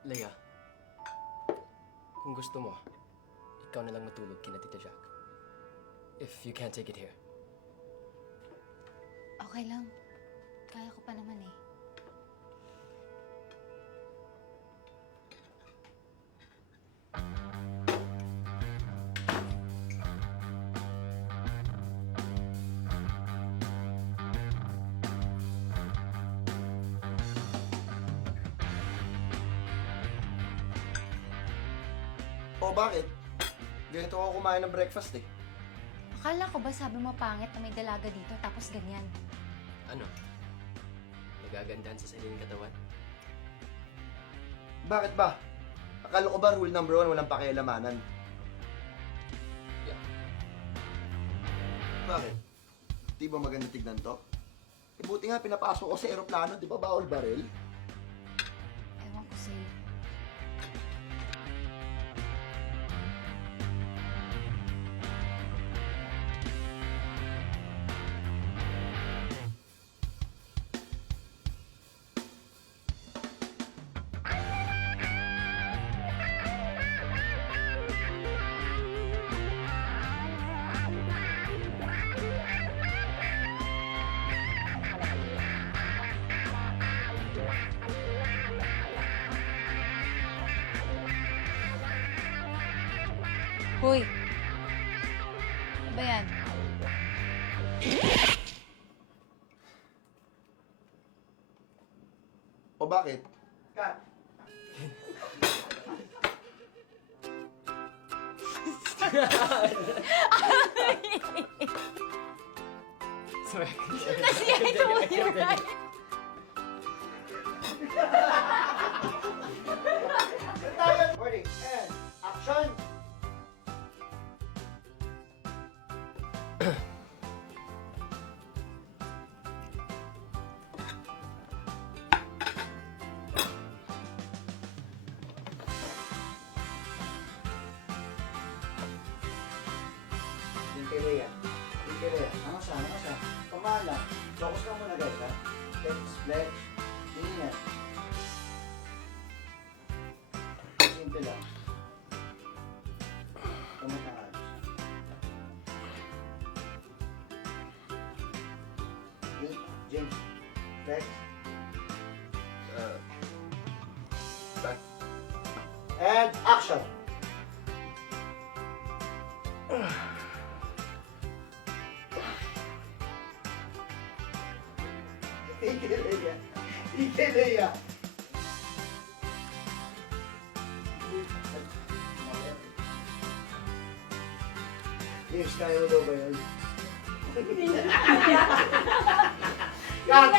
Leia, kung gusto mo, ikaw na lang matulog kina Tita Jack. If you can't take it here. Okay lang. Kaya ko pa naman eh. O bakit? Ganito ako kumain ng breakfast eh. Akala ko ba sabi mo pangit na may dalaga dito tapos ganyan? Ano? Nagagandahan sa sariling katawan? Bakit ba? Akala ko ba rule number 1 walang pakialamanan? Yeah. Bakit? Di ba maganda tignan to? Eh buti nga pinapasok ko sa eroplano, di ba bawal baril? Ewan ko sa'yo. Hoy! Ano ba yan? O bakit? Kat! Sorry. Nasiyay ko mo yung right. Morning, and action! Hindi kaya. Ano siya? Pamala. Focus ka muna guys ha. Flex. Ingat. Simple lang. Kamot na halos. Okay, James. Flex. Back. And action! Ikeleya. James, kaya mo daw ba yan? Cut!